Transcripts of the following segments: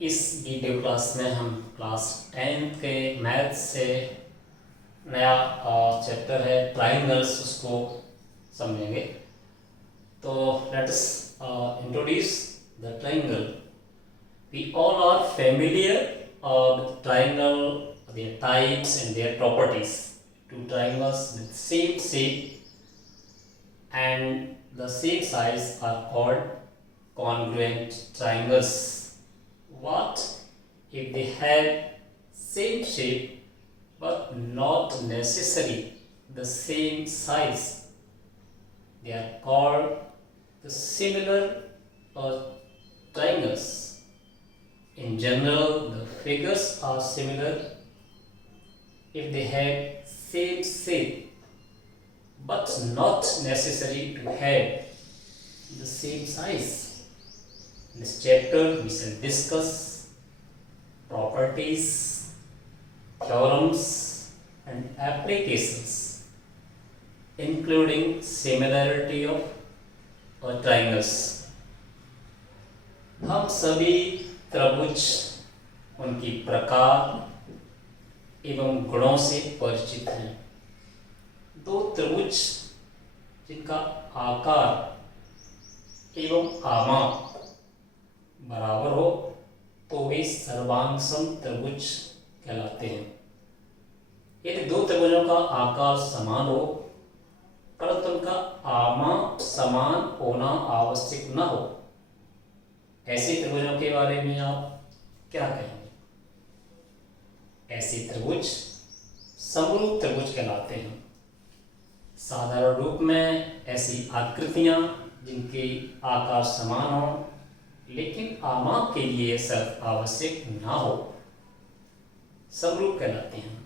इस video class में हम क्लास 10 के मैथ से नया चैप्टर है ट्राइंगल्स, उसको समझेंगे। तो let's introduce the triangle. We all are familiar with triangle, their types and their properties. Two triangles with same shape and the same size are called congruent triangles. What if they have same shape but not necessarily the same size? They are called the similar triangles. In general, the figures are similar if they have same shape but not necessary to have the same size. In this chapter, we shall discuss properties, theorems, and applications, including similarity of triangles. हम सभी त्रिभुज, उनकी प्रकार एवं गुणों से परिचित हैं। दो त्रिभुज जिनका आकार एवं आमाप बराबर हो तो वे सर्वांगसम त्रिभुज कहलाते हैं। यदि दो त्रिभुजों का आकार समान हो परंतु उनका आमाप समान होना आवश्यक न हो, ऐसे त्रिभुजों के बारे में आप क्या कहेंगे? ऐसे त्रिभुज समरूप त्रिभुज कहलाते हैं। साधारण रूप में ऐसी आकृतियां जिनके आकार समान हो लेकिन आमाप के लिए शर्त आवश्यक ना हो, समरूप कहलाते हैं।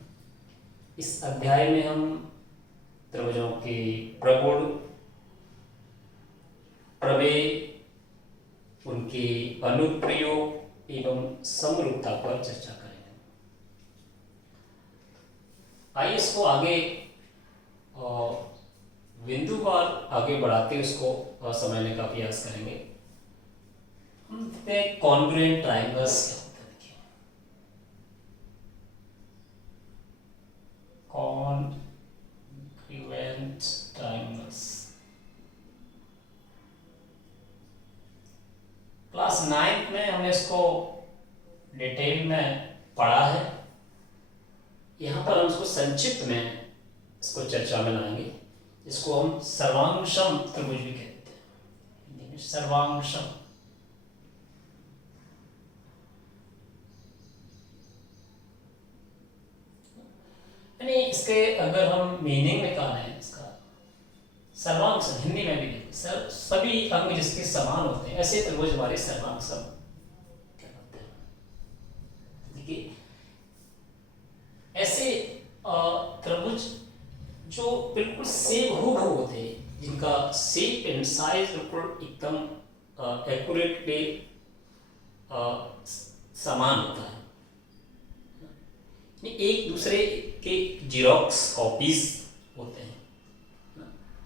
इस अध्याय में हम त्रिभुजों के प्रगुण, प्रमेय, उनके अनुप्रयोग एवं समरूपता पर चर्चा करेंगे। आइए इसको आगे बिंदुवार आगे बढ़ाते उसको समझने का प्रयास करेंगे। हम देखते हैं कॉन्ग्रुएंट ट्राइंगल्स क्या होते हैं। देखिए, कॉन्ग्रुएंट ट्राइंगल्स क्लास 9 में हमने इसको डिटेल में पढ़ा है। यहाँ पर हम इसको संक्षिप्त में इसको चर्चा में लाएंगे। इसको हम सर्वांगसम त्रिभुज भी कहते हैं। सर्वांगसम, यानी इसके अगर हम मीनिंग निकालें इसका, सर्वांगसम हिंदी में भी सभी अंग जिसके समान होते हैं, ऐसे त्रिभुज हमारे सर्वांगसम कहलाते हैं। देखिए, ऐसे त्रिभुज जो बिल्कुल सेम हूबहू होते हैं, जिनका शेप एंड साइज बिल्कुल एकदम एक्यूरेटली समान होता है, एक दूसरे के जीरोक्स कॉपीज होते हैं।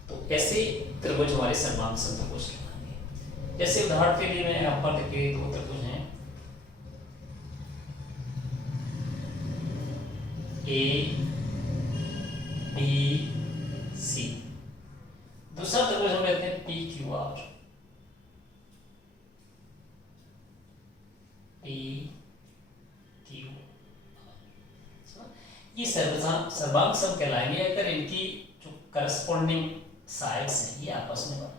तो ऐसे त्रिभुज हमारे सर्वांगसम त्रिभुज कहलाएंगे। जैसे उदाहरण के लिए मैं यहाँ पर देखिए दो त्रिभुज हैं, ए बी सी। दूसरा त्रिभुज हम कहते हैं P Q are. P Q are ये सर्वांगसम कहलाएंगे अगर इनकी जो करस्पॉन्डिंग साइड्स हैं ये आपस में बराबर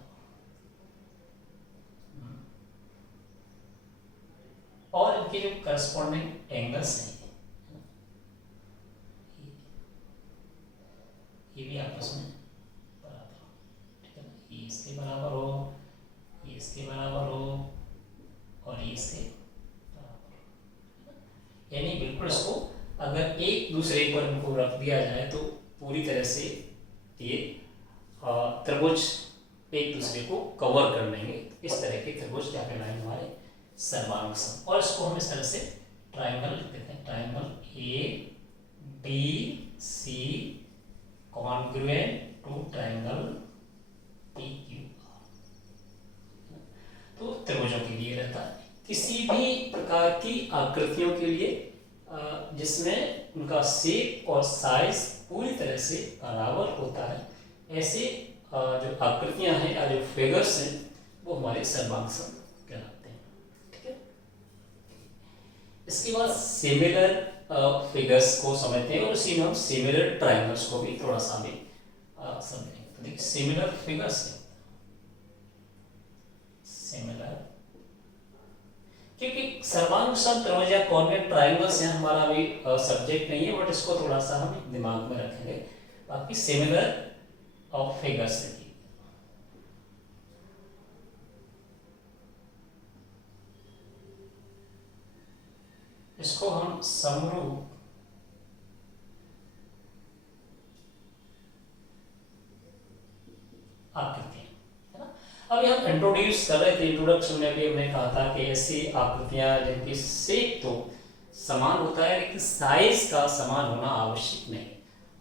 और इनके जो करस्पॉन्डिंग एंगल्स हैं ये भी आपस में बराबर हो। ठीक है ना, ये इसके बराबर हो, ये इसके बराबर हो और ये इसके बराबर हो। यानी बिल्कुल इसको अगर एक दूसरे पर इनको रख दिया जाए तो पूरी तरह से ये त्रिभुज एक दूसरे को कवर कर लेंगे। इस तरह के त्रिभुज क्या कहलाएंगे? हमारे सर्वांगसम। और इसको हम इस तरह से ट्राइंगल लिख देते हैं। Triangle A B C congruent to triangle P Q R. तो त्रिभुजों के लिए रहता है। किसी भी प्रकार की आकृतियों के लिए जिसमें उनका शेप और साइज पूरी तरह से बराबर होता है, ऐसे जो आकृतियां हैं या जो फिगर्स हैं वो हमारे सर्वांग सम कहलाते हैं। ठीक है, इसके बाद सिमिलर फिगर्स को समझते हैं और उसी में हम सिमिलर ट्रायंगल्स को भी थोड़ा सा भी समझेंगे। तो देखिए सिमिलर फिगर्स है, सिमिलर, क्योंकि सर्वांग सम त्रिभुज या कॉन्वेक्स ट्रायंगल्स हैं हमारा अभी सब्जेक्ट नहीं है, बट इसको थोड़ा सा हम दिमाग में रखेंगे। बाकी सिमिलर और फिगर्स देखिए, इसको हम समरूप आकृतियां, है ना। अब यहाँ इंट्रोड्यूस कर रहे थे, इंट्रोडक्शन में भी हमने कहा था कि ऐसी आकृतियां जिनकी शेप तो समान होता है लेकिन साइज का समान होना आवश्यक नहीं,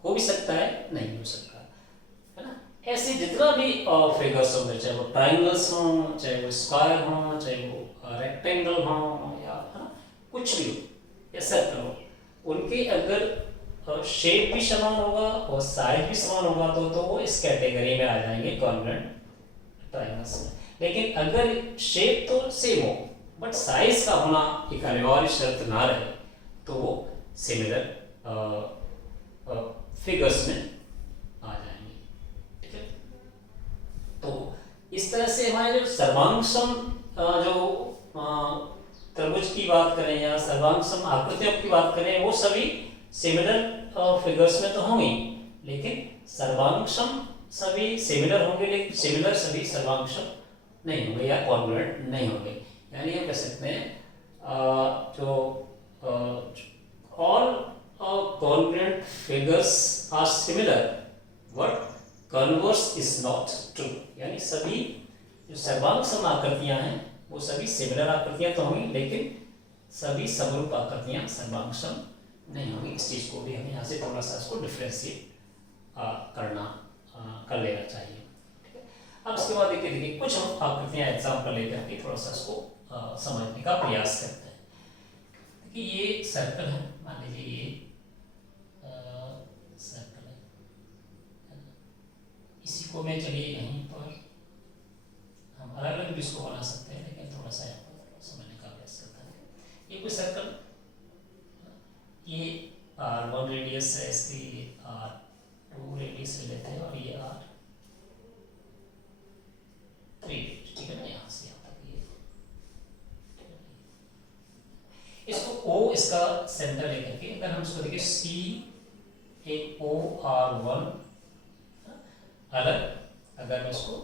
हो भी सकता है नहीं हो सकता, है ना। ऐसे जितना भी फिगर्स हो गए, चाहे वो ट्राइंगल्स हो, चाहे वो स्क्वायर हो, चाहे वो रेक्टेंगल हो, या है ना कुछ भी हो या सर्कल हो, उनके अगर शेप भी समान होगा और साइज भी समान होगा तो वो इस कैटेगरी में आ जाएंगे कॉन्वेक्स ट्रायंगल्स में। लेकिन अगर शेप तो सेम हो बट साइज का होना एक अनिवार्य शर्त ना रहे तो वो सिमिलर फिगर्स में आ जाएंगे। ठीक है, तो इस तरह से हमारे जो सर्वांग सम जो त्रिभुज की बात करें या सर्वांग सम आकृतियों की बात करें, वो सभी सिमिलर फिगर्स में तो होंगे, लेकिन सर्वांग सम सभी सिमिलर होंगे लेकिन सिमिलर सभी सर्वांग सम नहीं होंगे या कॉन्ग्रुएंट नहीं होंगे। यानी हम कह सकते हैं जो all congruent figures are similar but converse is not true. यानी सभी जो सर्वांग सम आकृतियां हैं वो सभी सिमिलर आकृतियां तो होंगी लेकिन सभी समरूप आकृतियां सर्वांग सम नहीं होगी। इस चीज़ को भी हमें यहाँ से थोड़ा सा इसको डिफ्रेंशिएट कर लेना चाहिए। ठीक है, अब इसके बाद देखिए कुछ हम आकृतियाँ एग्जाम्पल लेकर के थोड़ा सा इसको समझने का प्रयास करते हैं। देखिए ये सर्कल है, मान लीजिए ये सर्कल है, इसी को मैं चलिए यहीं पर हम अलग अलग भी इसको बना सकते हैं लेकिन थोड़ा सा यहाँ पर समझने का प्रयास करते हैं। ये कोई सर्कल, ये R1 रेडियस है, इसकी R2 रेडियस लेते हैं और ये R3, ठीक है ना, यहाँ से यहाँ तक ये, इसको O इसका सेंटर लेकर के अगर हम इसको देखिए C एक O R1 अलग, अगर मैं इसको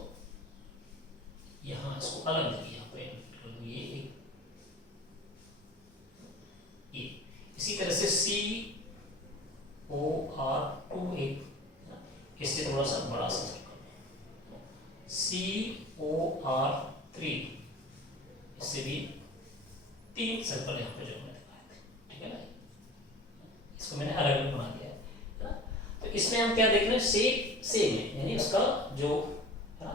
यहाँ इसको अलग देखिए यहाँ पे ये एक, ये इसी तरह से COR2 एक, इससे थोड़ा सा बड़ा सा सर्कल COR3, इससे भी 3 सर्कल यहाँ पे जो मैंने दिखाए थे। ठीक है ना, इसको मैंने अलग अलग बना दिया है ना। तो इसमें हम क्या देख रहे हैं, सेम है, यानी उसका जो है ना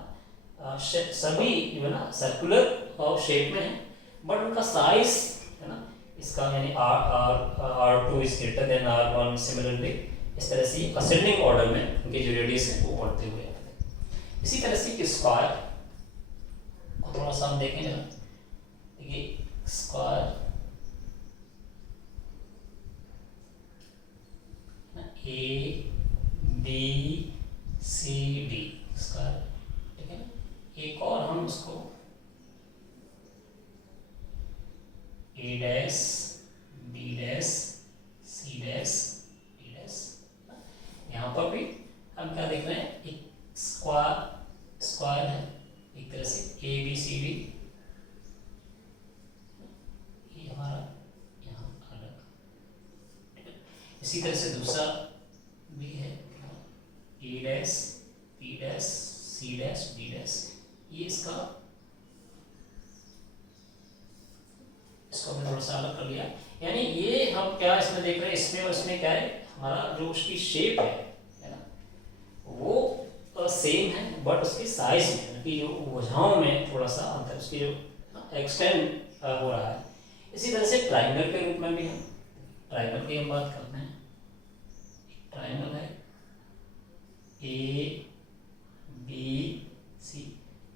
सभी जो है ना सर्कुलर शेप में है बट उनका साइज है ना, इसका यानी R2 is greater than R1, similarly इस तरह से असेंडिंग ऑर्डर में उनके जो रेडियस है वो बढ़ते हुए आते हैं। इसी तरह से स्क्वायर को थोड़ा सा हम देखें ना, देखिए स्क्वायर ABCD स्क्वायर, ठीक है ना। एक और हम उसको A dash B dash C dash D dash, यहाँ पर भी हम क्या देख रहे हैं, एक स्क्वायर है एक तरह से ABCD, ये हमारा यहाँ अलग, इसी तरह से दूसरा भी है A dash B dash C dash D dash, ये इसका, इसको हमने थोड़ा सा अलग कर लिया। यानी ये हम क्या इसमें देख रहे हैं, इसमें और इसमें क्या है, हमारा जो उसकी शेप है ना, वो सेम है बट उसकी साइज में कि जो भुजाओं में थोड़ा सा अंतर, उसकी जो एक्सटेंड हो रहा ट्राइंगल के रूप में भी है। ट्राइंगल की हम बात करते हैं। ट्राइंगल है ए बी सी,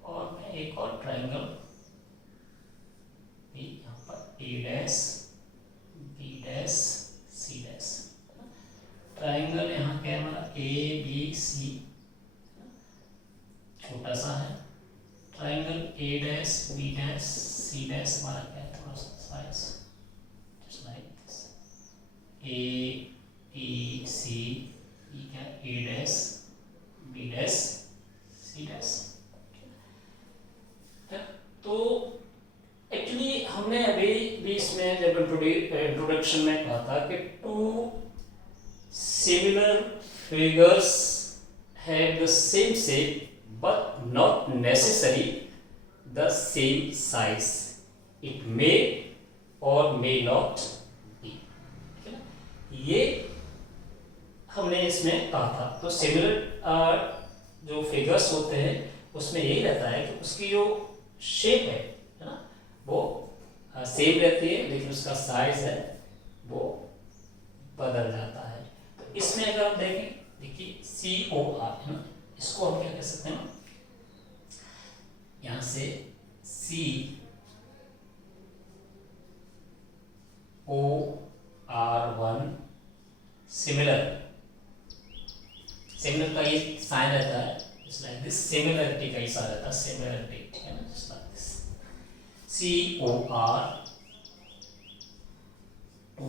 और मैं एक और ट्राइंगल भी यहाँ पर A dash B dash C dash. Triangle यहाँ क्या है हमारा ए बी सी, छोटा सा है। Triangle A dash B dash C dash हमारा क्या है, थोड़ा सा size just like this, A B C, ये क्या A dash B dash C dash. तो एक्चुअली हमने अभी भी इसमें जब इंट्रोडक्शन में कहा था कि two similar figures have the same shape but not necessary the same size. It may or may not be. ये हमने इसमें कहा था। तो सिमिलर जो फिगर्स होते हैं उसमें यही रहता है कि उसकी जो शेप है ना, वो सेम रहती है, लेकिन उसका साइज है वो बदल जाता है। तो इसमें अगर हम देखें, देखिए COR है ना, इसको हम क्या कह सकते हैं, यहां से COR1 सिमिलर, सिमिलर का ये साइन रहता है, जस्ट लाइक दिस, सिमिलरिटी का इशारा रहता है, सिमिलरिटी, ठीक है ना, just like this COR2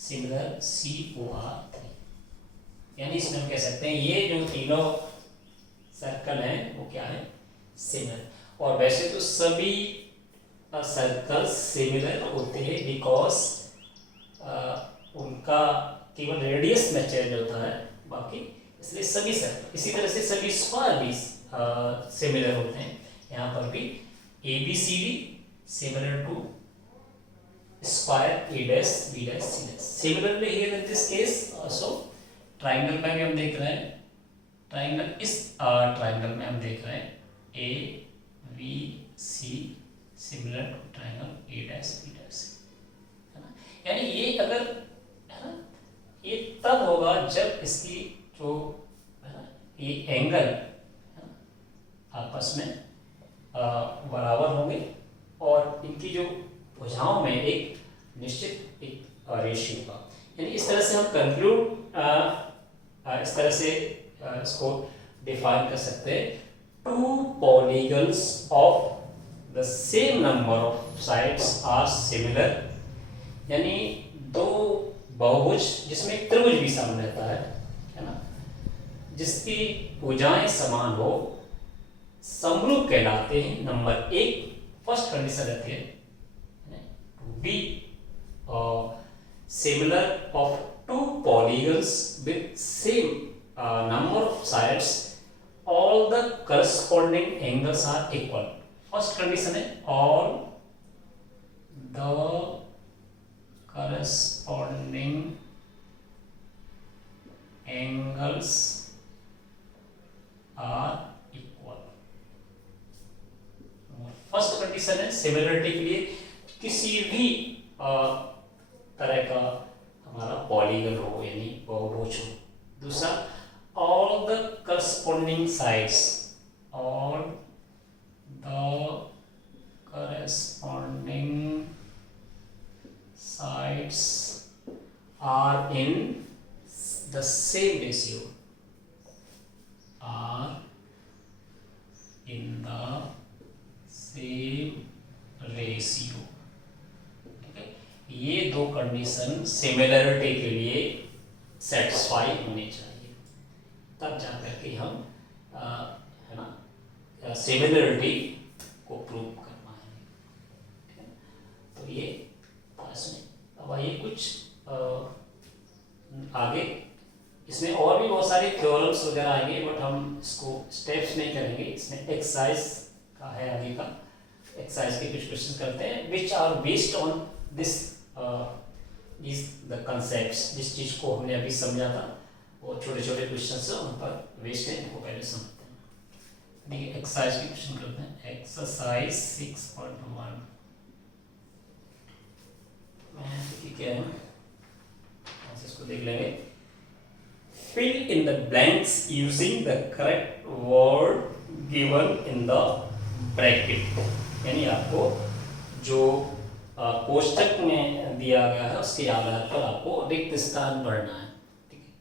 similar COR3। यानी इसमें हम कह सकते हैं ये जो तीनों सर्कल हैं वो क्या है, सिमिलर। और वैसे तो सभी सर्कल सिमिलर होते हैं बिकॉज उनका केवल रेडियस में चेंज होता है, बाकी इसलिए सभी सर्कल, इसी तरह से सभी स्क्वायर भी सिमिलर होते हैं। यहाँ पर भी ABCD similar to square A dash B dash C dash. Similarly here in this case also triangle में भी हम देख रहे हैं, ट्राइंगल इस ट्राइंगल में हम देख रहे हैं ABC similar to triangle A dash B dash, है ना। यानी ये अगर है ना, ये तब होगा जब इसकी जो है ना ये एंगल आपस में बराबर होंगे और इनकी जो भुजाओं में एक निश्चित एक रेशियो का, यानी इस तरह से हम कंक्लूड इस तरह से इसको डिफाइन कर सकते हैं, two polygons of the same number of sides are similar. यानी दो बहुभुज जिसमें एक त्रिभुज भी शामिल रहता है ना, जिसकी भुजाएं समान हो, समरूप कहलाते हैं। नंबर एक फर्स्ट कंडीशन रहती है to be similar of two polygons with same number of sides, all the corresponding angles are equal. First condition है all the corresponding angles are equal. First condition है सिमिलरिटी के लिए किसी भी तरह का हमारा पॉलीगन हो, यानी बहुभुज हो। दूसरा all the corresponding sides, all the corresponding sides are in the same ratio, are in the same ratio। ये दो कंडीशन सिमिलरिटी के लिए सेटिस्फाई होनी चाहिए, तब जाकर के हम है ना सिमिलरिटी को प्रूव कर पाएंगे। तो ये इसमें अब आइए कुछ आगे, इसमें और भी बहुत सारे थ्योरम्स वगैरह आएंगे, बट हम इसको स्टेप्स नहीं करेंगे। इसमें एक्सरसाइज का है, आगे का एक्सरसाइज के कुछ क्वेश्चन करते हैं which are based on this is the concepts. जिस चीज को हमने अभी समझा था वो छोटे छोटे क्वेश्चन है, उन पर बेस्ड है, इनको पहले समझते हैं। देखिए एक्सरसाइज के क्वेश्चन करते हैं। Exercise 6.1 the blanks using the correct word given in the bracket. यानी आपको जो कोष्टक में दिया गया है उसके आधार पर आपको रिक्त स्थान भरना है। ठीक है,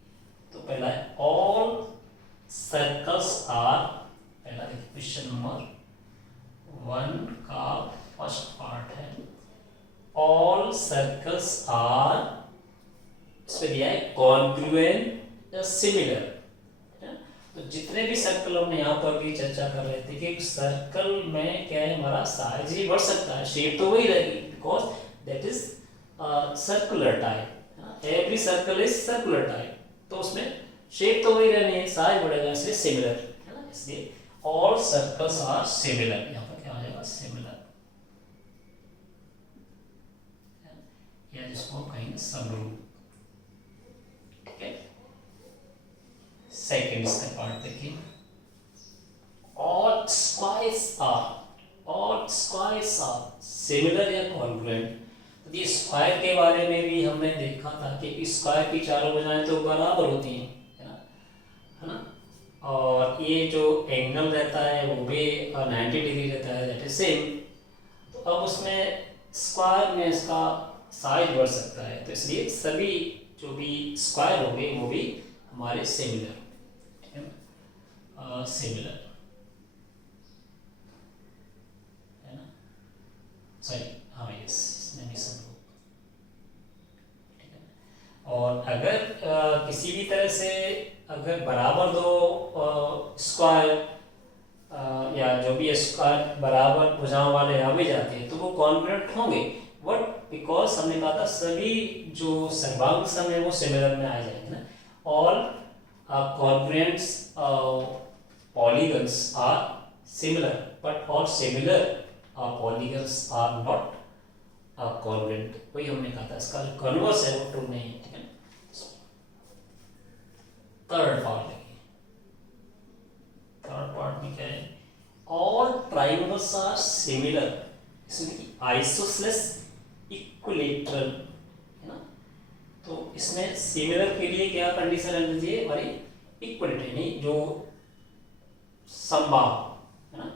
तो पहला है ऑल सर्कल्स आर, पहला क्वेश्चन नंबर 1 का फर्स्ट पार्ट है, ऑल सर्कल्स आर, इसमें दिया है कॉन्ग्रुएंट या सिमिलर। तो जितने भी सर्कल हमने यहाँ पर भी चर्चा कर रहे थे कि सर्कल में क्या है, हमारा साइज ही बढ़ सकता है, शेप तो वही रहेगी, because that is circular type, every circle is circular type, तो उसमें शेप तो वही रहनी है, साइज बढ़ेगा, इसलिए सिमिलर है ना, इसलिए ऑल सर्कल्स आर सिमिलर, यहाँ पर क्या आ जाएगा सिमिलर, या जिसको हम कहेंगे समरूप। ठीक है, सेकेंड इसका पार्ट देखिए, ऑल स्क्वायर्स आर सिमिलर या कॉन्ग्रुएंट। तो ये स्क्वायर के बारे में भी हमने देखा था कि स्क्वायर की चारों भुजाएं तो बराबर होती हैं, है ना, और ये जो एंगल रहता है वो भी 90 डिग्री रहता है, दैट इज सेम। तो अब उसमें स्क्वायर में इसका साइज बढ़ सकता है, तो इसलिए सभी जो भी स्क्वायर होंगे वो भी हमारे सिमिलर, ठीक है ना, सिमिलर है ना, सॉरी हाँ यस, इसमें भी समरूप। ठीक है, और अगर किसी भी तरह से अगर बराबर दो स्क्वायर या जो भी स्क्वायर बराबर भुजाओं वाले आ भी जाते हैं तो वो कॉन्ग्रुएंट होंगे, बट बिकॉज हमने कहा था सभी जो सर्वांग सम है वो सिमिलर में आ जाएंगे ना, all congruent polygons are similar but all similar polygons are not congruent। वही हमने कहा था, इसका जो कन्वर्स है वो ट्रू नहीं है। ठीक है, थर्ड पार्ट देखिए, थर्ड पार्ट में क्या है, ऑल ट्राइंगल्स आर सिमिलर, इसमें आइसोसेलेस इक्विलेटरल है ना, तो इसमें सिमिलर के लिए क्या कंडीशन रहनी चाहिए हमारी, इक्वलिटी, यानी जो समबाहु है ना,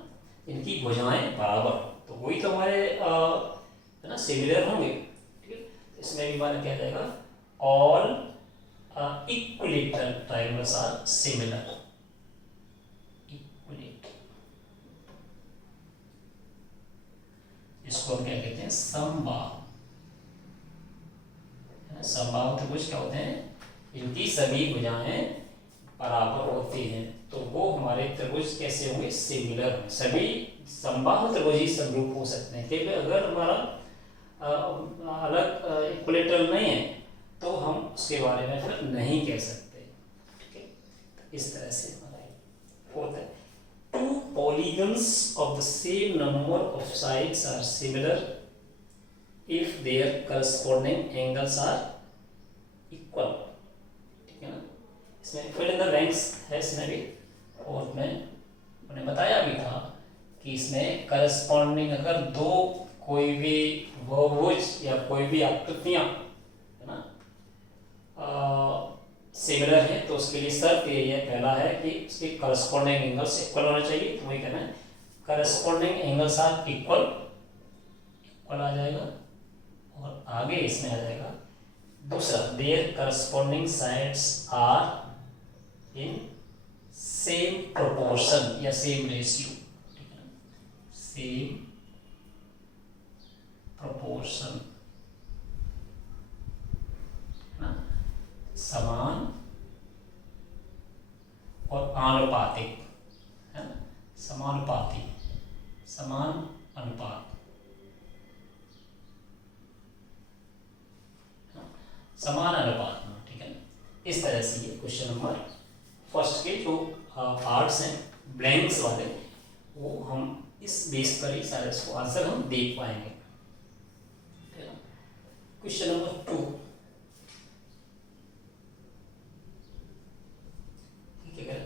इनकी भुजाएं बराबर, तो वही तो हमारे है ना सिमिलर होंगे। ठीक है, इसमें भी हमारा क्या जाएगा, all equilateral triangles are similar, equilateral, इसको हम क्या कहते हैं, समबाहु। समबाहु त्रिभुज क्या होते हैं, इनकी सभी भुजाएं बराबर होती हैं, तो वो हमारे त्रिभुज कैसे होंगे, सिमिलर। सभी समबाहु त्रिभुज ही समरूप हो सकते हैं, क्योंकि अगर हमारा अलग इक्विलेटरल नहीं है तो हम उसके बारे में फिर नहीं कह सकते। ठीक है, इस तरह से हमारा होता है, two polygons of the same number of sides are similar if their corresponding angles are equal. ठीक है ना, इसमें फिल इन द ब्लैंक्स है इसमें भी, और मैंने बताया भी था कि इसमें करस्पॉन्डिंग अगर दो कोई भी बहुभुज या कोई भी आकृतियां है ना सिमिलर है तो उसके लिए शर्त ये है, पहला है कि उसके करस्पॉन्डिंग एंगल्स इक्वल होना चाहिए, तो वही कहना है corresponding angles are equal, equal आ जाएगा, और आगे इसमें आ जाएगा दूसरा, there corresponding sides are in same proportion या सेम रेशियो। ठीक है ना, सेम प्रोपोर्शन, समान और आनुपातिक है ना, समानुपाती, समान अनुपात, समान अनुपात में। ठीक है, इस तरह से ये क्वेश्चन नंबर फर्स्ट के जो पार्ट्स हैं ब्लैंक्स वाले, वो हम इस बेस पर ही सारे इसको आंसर हम देख पाएंगे। क्वेश्चन नंबर 2, ठीक है,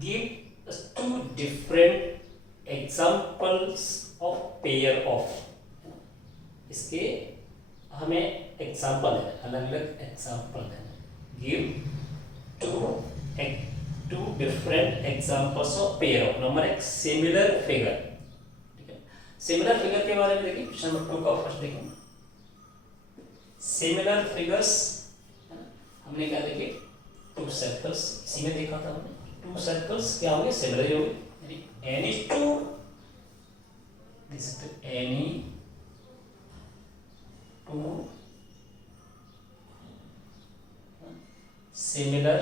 give two different examples of pair of, इसके हमें एग्जांपल है, अलग अलग एग्जांपल है, give two two different examples of pair of, number एक सिमिलर फिगर, ठीक है। सिमिलर फिगर के बारे में देखिए, क्वेश्चन नंबर 2 का फर्स्ट देखिए, सिमिलर फिगर्स, हमने क्या देखे, टू सर्कल्स, इसी में देखा था हमने, टू सर्कल्स क्या होंगे, सिमिलर होंगे, यानी any two, any two similar,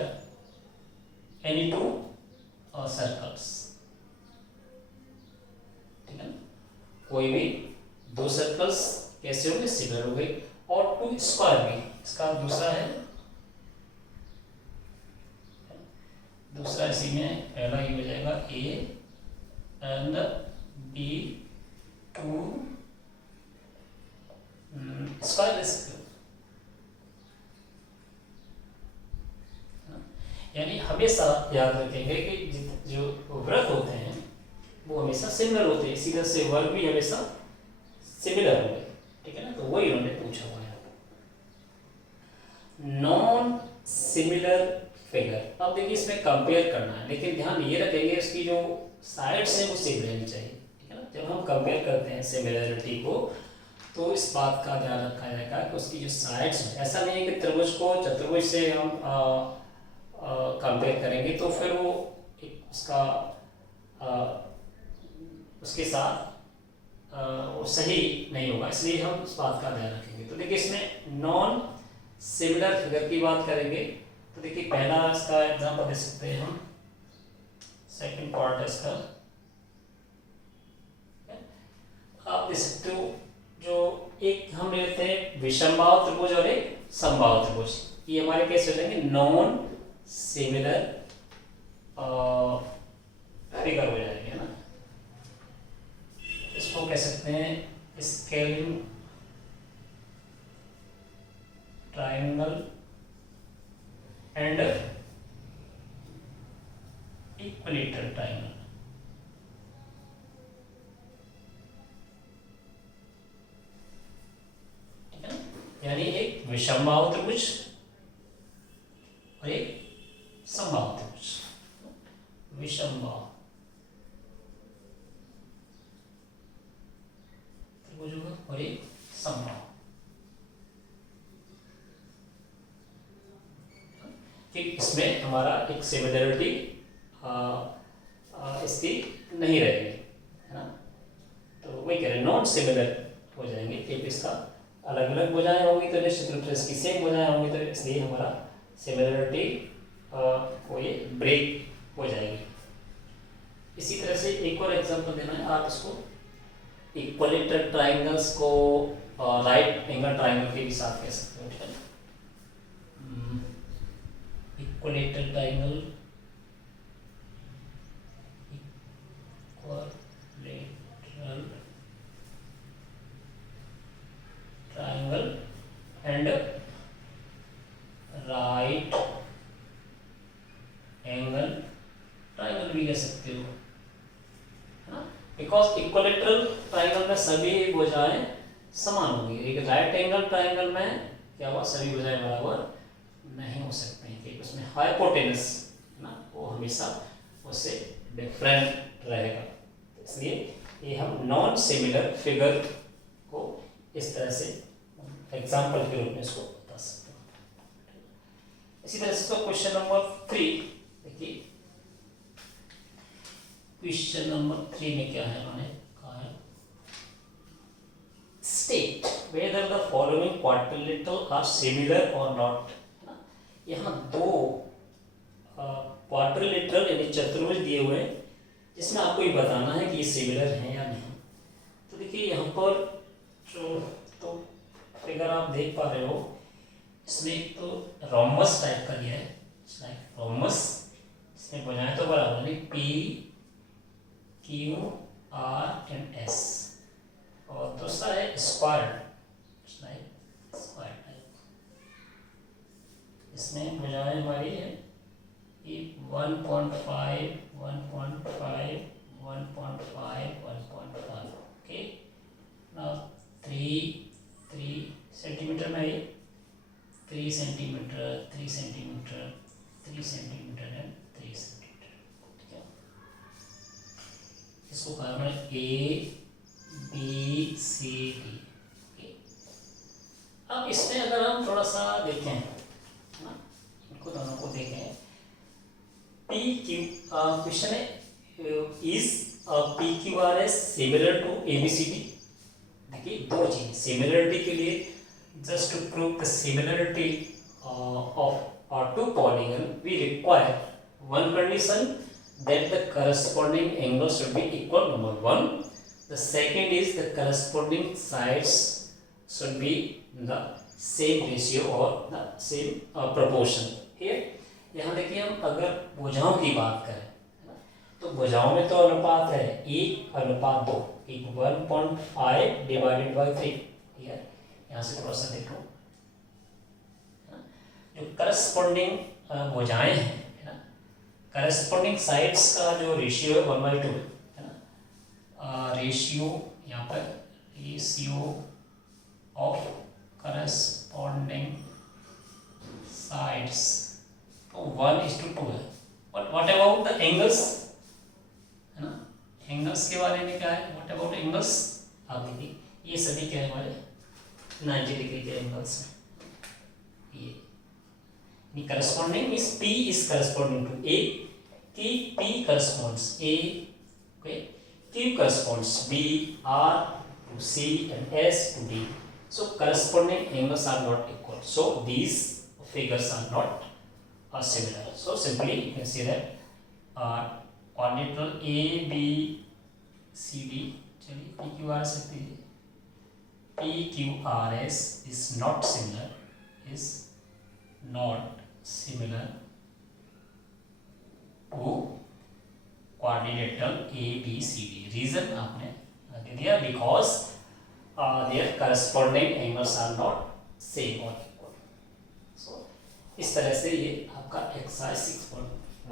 any two circles, ठीक है ना, कोई भी दो सर्कल्स कैसे होंगे, सिमिलर हो गए, और टू स्क्वायर भी, इसका दूसरा है, दूसरा इसी में पहला ही हो जाएगा A and B two square ले सकते हो, यानी हमेशा याद रखेंगे कि जो वृत्त होते हैं वो हमेशा सिमिलर होते हैं, इसी तरह से वर्ग भी हमेशा सिमिलर होंगे, ठीक है ना, तो वही उन्होंने पूछा हुआ है। नॉन सिमिलर फिगर, अब देखिए इसमें कंपेयर करना है, लेकिन ध्यान ये रखेंगे उसकी जो साइड्स हैं वो सेम रहनी चाहिए, ठीक है ना, जब हम कंपेयर करते हैं सिमिलरिटी को तो इस बात का ध्यान रखा जाएगा कि उसकी जो साइड्स हैं, ऐसा नहीं है कि त्रिभुज को चतुर्भुज से हम कंपेयर करेंगे तो फिर वो एक उसका उसके साथ वो सही नहीं होगा, इसलिए हम उस बात का ध्यान रखेंगे। तो देखिए इसमें नॉन सिमिलर फिगर की बात करेंगे तो देखिए पहला इसका एग्जांपल दे सकते हैं हम, सेकंड पार्ट है इसका, आप देख सकते हो, जो एक हम लेते हैं विषमबाहु त्रिभुज और एक समबाहु त्रिभुज, ये हमारे कैसे हो जाएंगे, नॉन सिमिलर फिगर हो जाएंगे ना, इसको कह सकते हैं scaling triangle and equilateral triangle, ठीक है, यानी एक विषमबाहु त्रिभुज और एक समबाहु त्रिभुज, विषमबाहु त्रिभुज होगा और एक समबाहु, ठीक, इसमें हमारा एक सिमिलरिटी इसकी नहीं रहेगी, है ना, तो वही कह रहे हैं नॉन सिमिलर हो जाएंगे, एक इसका अलग अलग भुजाएं होंगी तो निश्चित रूप से इसकी सेम भुजाएं होंगी, तो इसलिए हमारा सिमिलरिटी को ये ब्रेक हो जाएगी। इसी तरह से एक और एग्जांपल देना है, आप इसको इक्विलेटरल ट्रायंगल्स को राइट एंगल ट्रायंगल के भी साथ कह सकते हो, ठीक है ना, equilateral triangle, equilateral triangle and right angle triangle भी कह सकते हो, है ना, बिकॉज इक्विलेटरल ट्रायंगल में सभी भुजाएं समान होंगी, एक राइट एंगल ट्रायंगल में क्या हुआ, सभी भुजाएं बराबर नहीं हो सकते हैं, क्योंकि उसमें हाइपोटेनस है ना, वो हमेशा उससे डिफरेंट रहेगा, इसलिए ये हम नॉन सिमिलर फिगर को इस तरह से एग्जाम्पल के रूप में इसको बता सकते हैं। इसी तरह से तो क्वेश्चन नंबर 3 देखिए, क्वेश्चन नंबर 3 में क्या है, मैंने कहा है state whether the following quadrilateral are similar और नॉट, यहाँ दो क्वाड्रिलेटरल यानी चतुर्भुज दिए हुए हैं जिसमें आपको ये बताना है कि ये सिमिलर हैं या नहीं। तो देखिए यहाँ पर जो तो फिगर आप देख पा रहे हो, इसमें एक तो रोमबस टाइप का दिया है, रोमबस, इसमें भुजाएं तो बराबर नहीं, P Q are and S, और दूसरा है स्क्वायर, स्क्वायर टाइप, इसमें भुजाएं हमारी है 1.5, 1.5, 1.5, 1.5, ओके, नाउ 3 सेंटीमीटर में 3 सेंटीमीटर, 3 सेंटीमीटर, 3 सेंटीमीटर है, अब इसमें अगर हम थोड़ा सा देखें है ना, इनको दोनों को देखें, पी क्यू क्वेश्चन है, is P Q R S similar to A B C D. देखिए दो चीज सिमिलरिटी के लिए, just to prove the similarity of two polygon we require one condition, that the corresponding angle should be equal, number one. The second is the corresponding sides should be the same ratio or the same proportion. Here यहाँ देखिए, हम अगर भुजाओं की बात करें तो भुजाओं में तो अनुपात है 1:2, 1.5 डिवाइडेड बाई 3। यहाँ से थोड़ा सा देखो, जो करस्पॉन्डिंग भुजाएं हैं, करस्पॉन्डिंग साइड्स का जो रेशियो है 1/2 है ना, रेशियो यहाँ पर रेशियो ऑफ करस्पॉन्डिंग साइड्स तो 1:2 है। But what about the angles, है ना, एंगल्स के बारे में क्या है, व्हाट अबाउट एंगल्स, आप देखिए ये सभी क्या है हमारे 90 डिग्री के एंगल्स हैं। ये corresponding is P is corresponding to A, P corresponds A, okay, Q corresponds B, R to C and S to D. So corresponding angles are not equal. So these figures are not similar. So simply you can see that quadrilateral A B C D, चलिए P Q R से P Q R S is not similar, is not similar to quadrilateral ABCD. Reason आपने दे दिया, because their corresponding angles are not same or equal. So इस तरह से ये आपका exercise 6.1